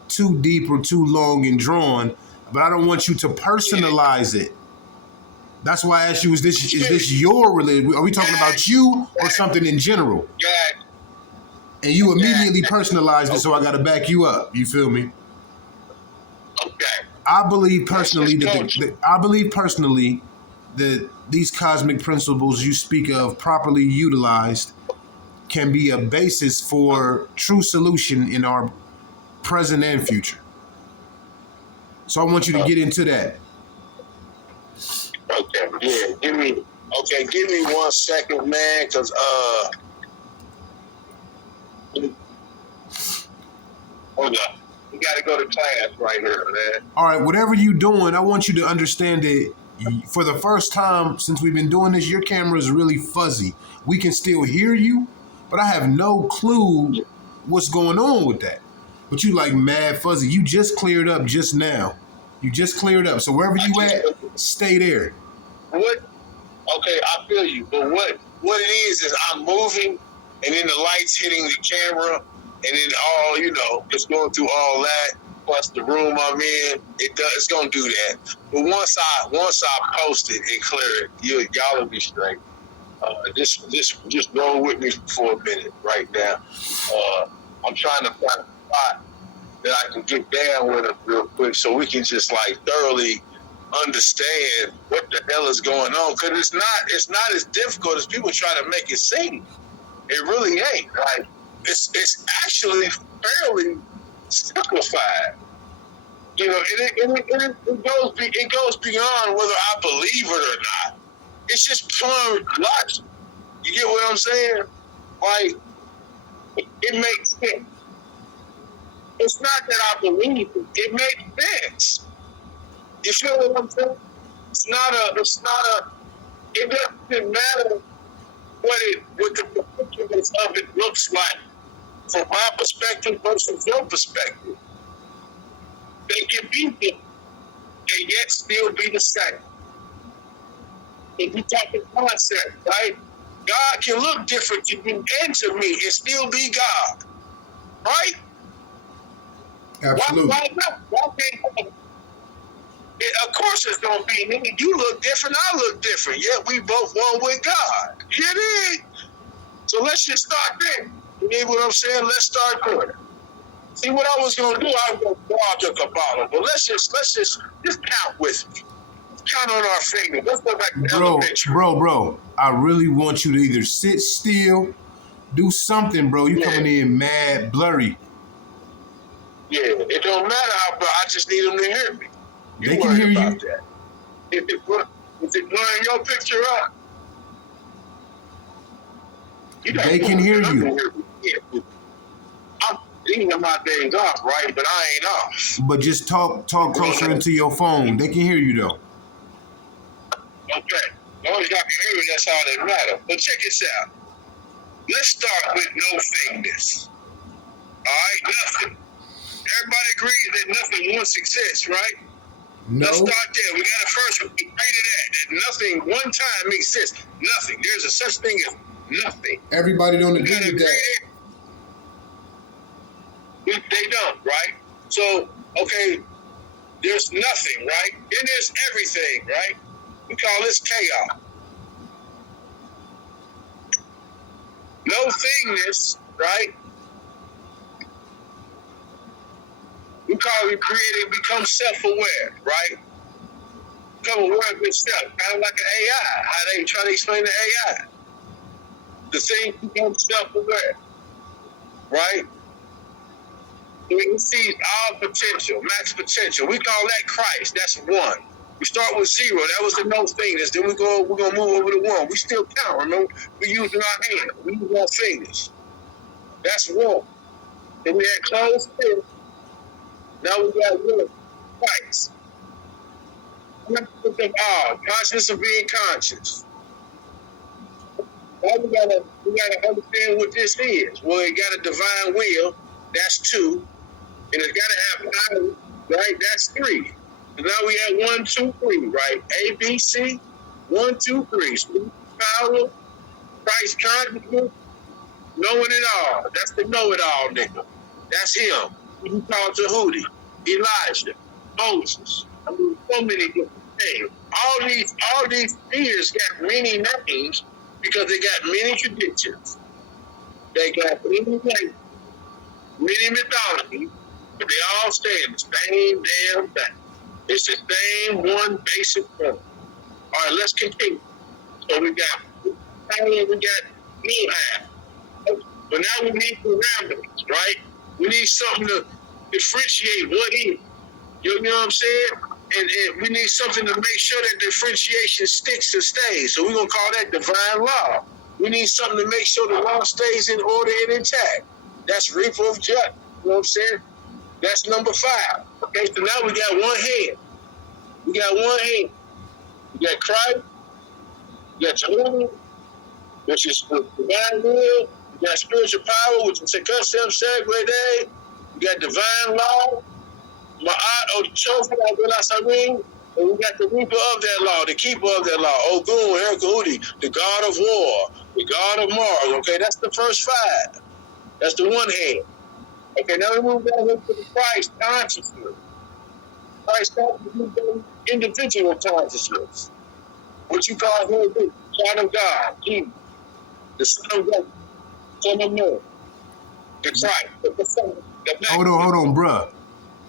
too deep or too long and drawn, but I don't want you to personalize it. That's why I asked you, is this your religion? Are we talking about you or something in general? And you immediately personalized it, so I got to back you up. You feel me? Okay. I believe personally that these cosmic principles you speak of, properly utilized, can be a basis for true solution in our present and future. So I want you to get into that. Okay, yeah. Give me 1 second, man, because hold up. We gotta go to class right here, man. All right, whatever you're doing, I want you to understand that for the first time since we've been doing this, your camera is really fuzzy. We can still hear you, but I have no clue what's going on with that. But you like mad fuzzy. You just cleared up just now. You just cleared up. So wherever you at, stay there. What? Okay, I feel you. But what it is I'm moving, and then the lights hitting the camera, and then all, just going through all that, plus the room I'm in, it's gonna do that. But once I post it and clear it, y'all will be straight. Just roll with me for a minute right now. I'm trying to find a spot that I can get down with it real quick, so we can just like thoroughly understand what the hell is going on. Because it's not as difficult as people try to make it seem. It really ain't. Like it's actually fairly simplified. It goes beyond whether I believe it or not. It's just pure logic. You get what I'm saying? Like, it makes sense. It's not that I believe it. It makes sense. You feel what I'm saying? It doesn't matter what the particulars of it looks like from my perspective versus your perspective. They can be different and yet still be the same. If you talk in concept, right? God can look different to you and to me and still be God. Right? Absolutely. Why not? Why can't of course it's gonna be me. You look different, I look different. Yet we both one with God. You dig? So let's just start there. You know what I'm saying? Let's start there. See what I was gonna do, I was gonna go out to Kabbalah. But let's just count with me. Count on our fingers. Let's go back to elementary. Bro. I really want you to either sit still, do something, bro. You coming in mad blurry. Yeah, it don't matter how, bro. I just need them to hear me. They can hear you. That. If it blurring your picture up, they can hear you. I'm thinking my days off, right? But I ain't off. But just talk closer into your phone. They can hear you though. Okay. As long as y'all can hear me, that's all that matters. But check this out. Let's start with no thingness. All right, nothing. Everybody agrees that nothing once exists, right? No. Let's start there. We got to first agree to that nothing one time exists. Nothing. There's a such thing as nothing. Everybody don't agree with that. They don't, right? So, okay, there's nothing, right? Then there's everything, right? We call this chaos. No thingness, right? We call it creating, become self-aware, right? Become aware of yourself, kind of like an AI. How they try to explain the AI. The thing becomes self-aware, right? We see all potential, max potential. We call that Christ. That's one. We start with zero. That was the no thingness. Then we're gonna move over to one. We still count. Remember, we're using our hand. We use our fingers. That's one. Then we had closed fist. Now we got will, Christ. Conscious of being conscious. Now we gotta understand what this is. Well, it got a divine will. That's 2, and it's gotta have power. Right, that's 3. So now we have 1, 2, 3. Right, A, B, C. 1, 2, 3. So power, Christ consciousness, knowing it all. That's the know-it-all nigga. That's him. He called Tahuti, Elijah, Moses. I mean, so many different things. All these spheres got many names because they got many traditions. They got many names, many mythologies, but they all stand the same damn thing. It's the same one basic point. All right, let's continue. So we got Nehab. But now we need parameters, right? We need something to differentiate what is. You know what I'm saying? And we need something to make sure that differentiation sticks and stays. So we're going to call that divine law. We need something to make sure the law stays in order and intact. That's reaper of justice. You know what I'm saying? That's number 5. Okay, so now we got one hand. We got one hand. We got Christ. We got Jehovah, which is the divine will. We got spiritual power, which is Sekasem Segwede. We got divine law. Ma'at or the chosen, and we got the reaper of that law, the keeper of that law, Ogun, Herkahudi, the God of war, the God of Mars. Okay, that's the first 5. That's the one hand. Okay, now we move down into the Christ consciousness. Christ consciousness, individual consciousness. What you call him, the Son of God, Jesus, the Son of God, Son of Man, the Christ, the Son, the Hold on, bruh.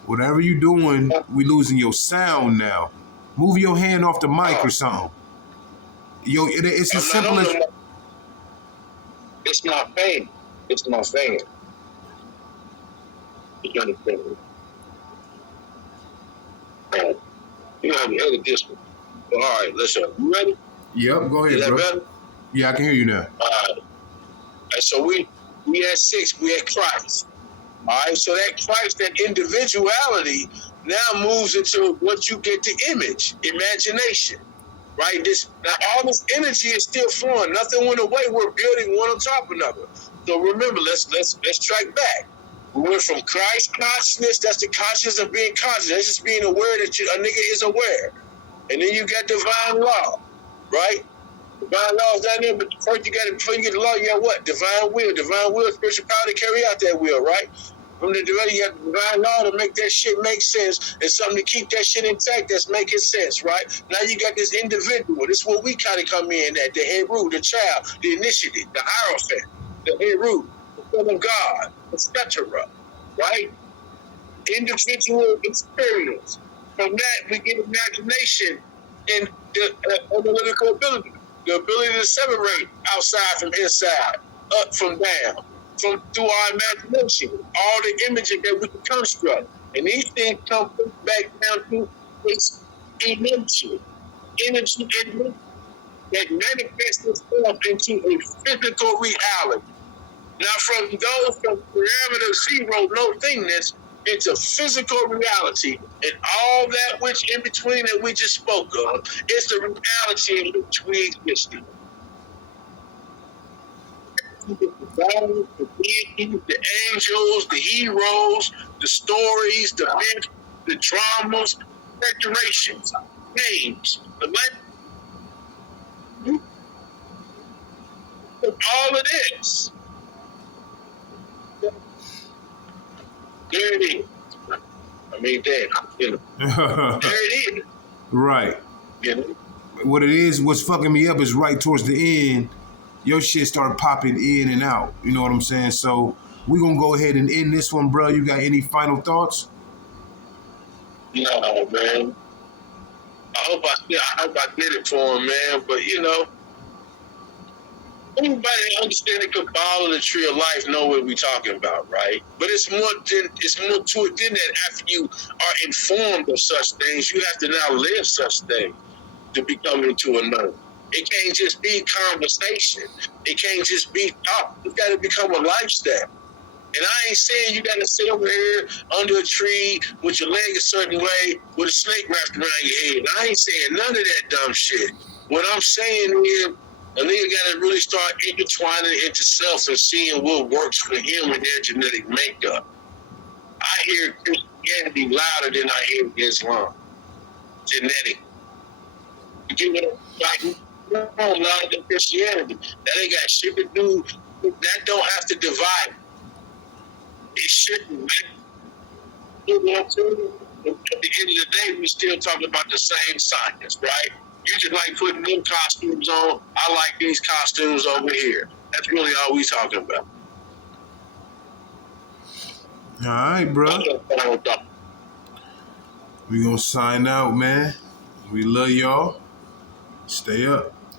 Whatever you doing, we losing your sound now. Move your hand off the mic or something. Yo, it's as simple as... It's my fan. It's my fan. You understand? You haven't heard this one. All right, listen. You ready? Yep, go ahead, bro. Better? Yeah, I can hear you now. All right. So we had 6. We had Christ. All right, so that Christ, that individuality, now moves into what you get the image, imagination, right? Now all this energy is still flowing. Nothing went away. We're building one on top of another. So remember, let's track back. We went from Christ consciousness. That's the consciousness of being conscious. That's just being aware that a nigga is aware. And then you got divine law, right? Divine law is down there, but first before you get the law, you got what? Divine will, spiritual power to carry out that will, right? From the divine, you got the divine law to make that shit make sense, and something to keep that shit intact that's making sense, right? Now you got this individual. This is where we kind of come in at, the Heru, the child, the initiative, the hierophant, the Heru, the Son of God, etc., right? Individual experience. From that, we get imagination and the analytical ability. The ability to separate outside from inside, up from down, through our imagination, all the imaging that we can construct. And these things come back down to its energy that manifests itself into a physical reality. Now, from parameter 0, no thingness, into physical reality, and all that which in between that we just spoke of is the reality in which we exist. The deities, the angels, the heroes, the stories, the myths, the dramas, decorations, names, the language, all of this. There it is. I mean, damn, there it is. Right. You know? What it is, what's fucking me up is right towards the end, your shit started popping in and out. You know what I'm saying? So we're going to go ahead and end this one, bro. You got any final thoughts? No, man. I hope I did it for him, man. But, you know, anybody that understands the Kabbalah, the tree of life, know what we're talking about, right? But it's more to it than that. After you are informed of such things, you have to now live such things to become into another. It can't just be conversation. It can't just be talk. It's got to become a lifestyle. And I ain't saying you gotta sit over here under a tree with your leg a certain way with a snake wrapped around your head. I ain't saying none of that dumb shit. What I'm saying is a nigga gotta really start intertwining into self and seeing what works for him and their genetic makeup. I hear Christianity louder than I hear Islam. Genetic. You get what I'm like? Louder than Christianity. That ain't got shit to do. That don't have to divide. It shouldn't. You know what I'm saying? At the end of the day, we still talking about the same science, right? You just like putting them costumes on. I like these costumes over here. That's really all we talking about. All right, bro. We gonna sign out, man. We love y'all. Stay up.